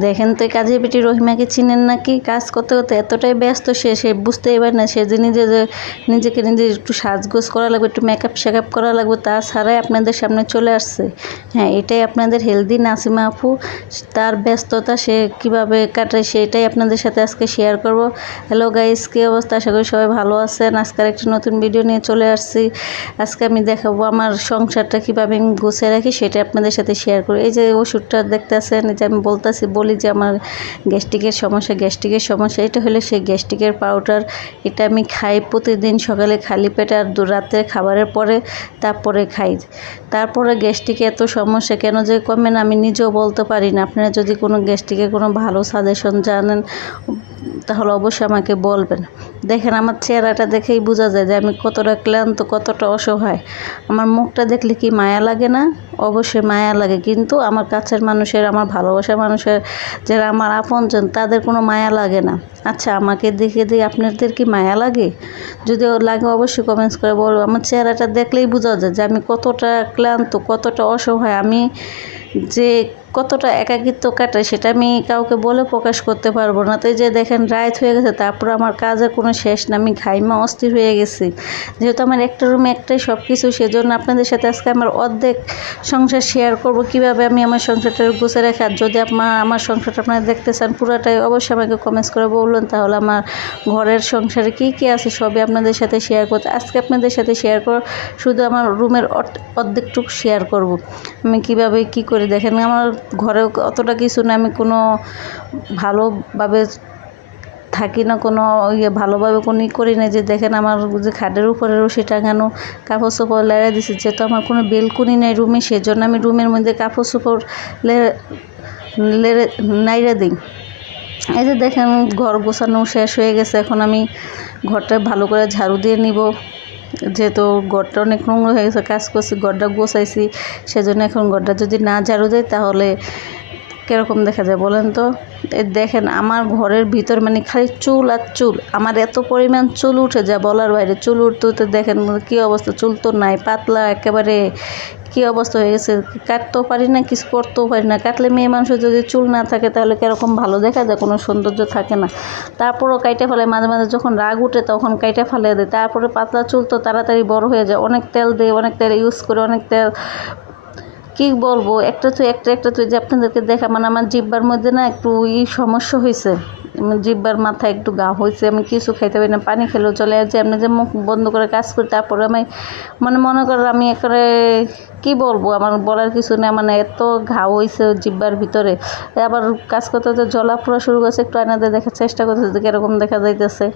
দেখেন তো, এই কাজের বেটি রহিমাকে চিনেন নাকি? কাজ করতে করতে এতটাই ব্যস্ত সে বুঝতেই পারে না সে যে নিজেকে একটু সাজগোজ করা লাগবে, একটু মেকআপ শেকআপ করা লাগবে, তাছাড়াই আপনাদের সামনে চলে আসছে। হ্যাঁ, এটাই আপনাদের হেলদি নাসিমা আপু। তার ব্যস্ততা সে কিভাবে কাটায় সেটাই আপনাদের সাথে আজকে শেয়ার করব। হ্যালো গাইস, কী অবস্থা? আশা করি সবাই ভালো আছেন। আজকের একটা নতুন ভিডিও নিয়ে চলে আসছি। আজকে আমি দেখাবো আমার সংসারটা কীভাবে আমি গুছিয়ে রাখি, সেটা আপনাদের সাথে শেয়ার করি। এই যে ওষুধটা দেখতেছেন, যে আমি বলি যে আমার গ্যাস্ট্রিকের সমস্যা, এটা হলো সেই গ্যাস্ট্রিকের পাউডার। এটা আমি খাই প্রতিদিন সকালে খালি পেটে, আর রাতে খাবারের পরে তারপরে খাই। তারপরে গ্যাস্ট্রিকে এত সমস্যা কেন যে কমে না আমি নিজেও বলতে পারি না। আপনারা যদি কোনো গ্যাস্ট্রিকের কোনো ভালো সাজেশন জানেন তাহলে অবশ্যই আমাকে বলবেন। দেখেন আমার চেহারাটা দেখেই বোঝা যায় যে আমি কতটা ক্লান্ত, কতটা অসহায়। আমার মুখটা দেখলে কি মায়া লাগে না? অবশ্যই মায়া লাগে, কিন্তু আমার কাছের মানুষের, আমার ভালোবাসার মানুষের, যারা আমার আপনজন, তাদের কোনো মায়া লাগে না। আচ্ছা, আমাকে দেখে আপনাদের কি মায়া লাগে? যদি লাগে অবশ্যই কমেন্টস করে বলবো। আমার চেহারাটা দেখলেই বোঝা যায় যে আমি কতটা ক্লান্ত, কতটা অসহায়। আমি যে কতটা একাকিত্ব কাটাই সেটা আমি কাউকে বলে প্রকাশ করতে পারবো না। তো এই যে দেখেন রাত হয়ে গেছে, তারপর আমার কাজের কোনো শেষ না, আমি ঘাইমা অস্থির হয়ে গেছি। যেহেতু আমার একটা রুমে একটাই সব কিছু, সেজন্য আপনাদের সাথে আজকে আমার অর্ধেক সংসার শেয়ার করব, কিভাবে আমি আমার সংসারটা গুছিয়ে রাখি। আর যদি আমার সংসারটা আপনারা দেখতে চান পুরোটাই, অবশ্যই আমাকে কমেন্টস করে বলুন, তাহলে আমার ঘরের সংসারে কী কী আছে সবই আপনাদের সাথে শেয়ার করতে। আজকে আপনাদের সাথে শেয়ার করব, শুধু আমার রুমের অর্ধেকটুকু শেয়ার করব আমি কিভাবে কি করি। দেখেন আমার ঘরেও অতটা কিছু না, আমি কোনো ভালোভাবে থাকি না, কোনো ভালোভাবে কোনো করি না। যে দেখেন আমার যে খাটের উপরে রশি টাঙানো, কাপড় চোপড় লেড়ে দিছি। যেহেতু আমার কোনো বেলকুনি নেই রুমে, সেজন্য আমি রুমের মধ্যে কাপড় চোপড় লেড়ে নাইড়ে দিই। এই যে দেখেন ঘর গোছানো শেষ হয়ে গেছে, এখন আমি ঘরটা ভালো করে ঝাড়ু দিয়ে নিব। যেহেতু ঘরটা অনেক নোংরা হয়ে গেছে, কাজ করছি, ঘরটা গোছাইছি, সেজন্য এখন ঘরটা যদি না ঝাড়ু দেয় তাহলে কীরকম দেখা যায় বলেন তো? দেখেন আমার ঘরের ভিতর মানে খালি চুল আর চুল। আমার এত পরিমাণ চুল উঠে যা বলার বাইরে। চুল উঠতে দেখেন কী অবস্থা, চুল তো নাই, পাতলা একেবারে কী অবস্থা হয়ে গেছে। কাটতেও পারি না, কিছু করতেও পারি না। কাটলে মেয়ে মানুষের যদি চুল না থাকে তাহলে কীরকম ভালো দেখা যায়, কোনো সৌন্দর্য থাকে না। তারপরও কাইটে ফেলে মাঝে মাঝে, যখন রাগ উঠে তখন কাইটে ফেলে দেয়। তারপরে পাতলা চুল তো তাড়াতাড়ি বড় হয়ে যায়। অনেক তেল দিয়ে, অনেক তেল ইউজ করে, অনেক তেল কি বলবো, একটা যে আপনাদেরকে দেখা, মানে আমার জিহ্বার মধ্যে না একটু সমস্যা হয়েছে। জিহ্বার মাথায় একটু ঘা হয়েছে, আমি কিছু খাইতে পারি না, পানি খেলেও চলে যাচ্ছে। আপনি যে মুখ বন্ধ করে কাজ করি, তারপরে আমি মনে করেন আমি একেবারে কী বলবো, আমার বলার কিছু নেই। মানে এত ঘা হয়েছে জিহ্বার ভিতরে। আবার কাজ করতে জলা পোড়া শুরু করছে। একটু আয়নাতে দেখার চেষ্টা করতেছে যে কীরকম দেখা যাইতেছে।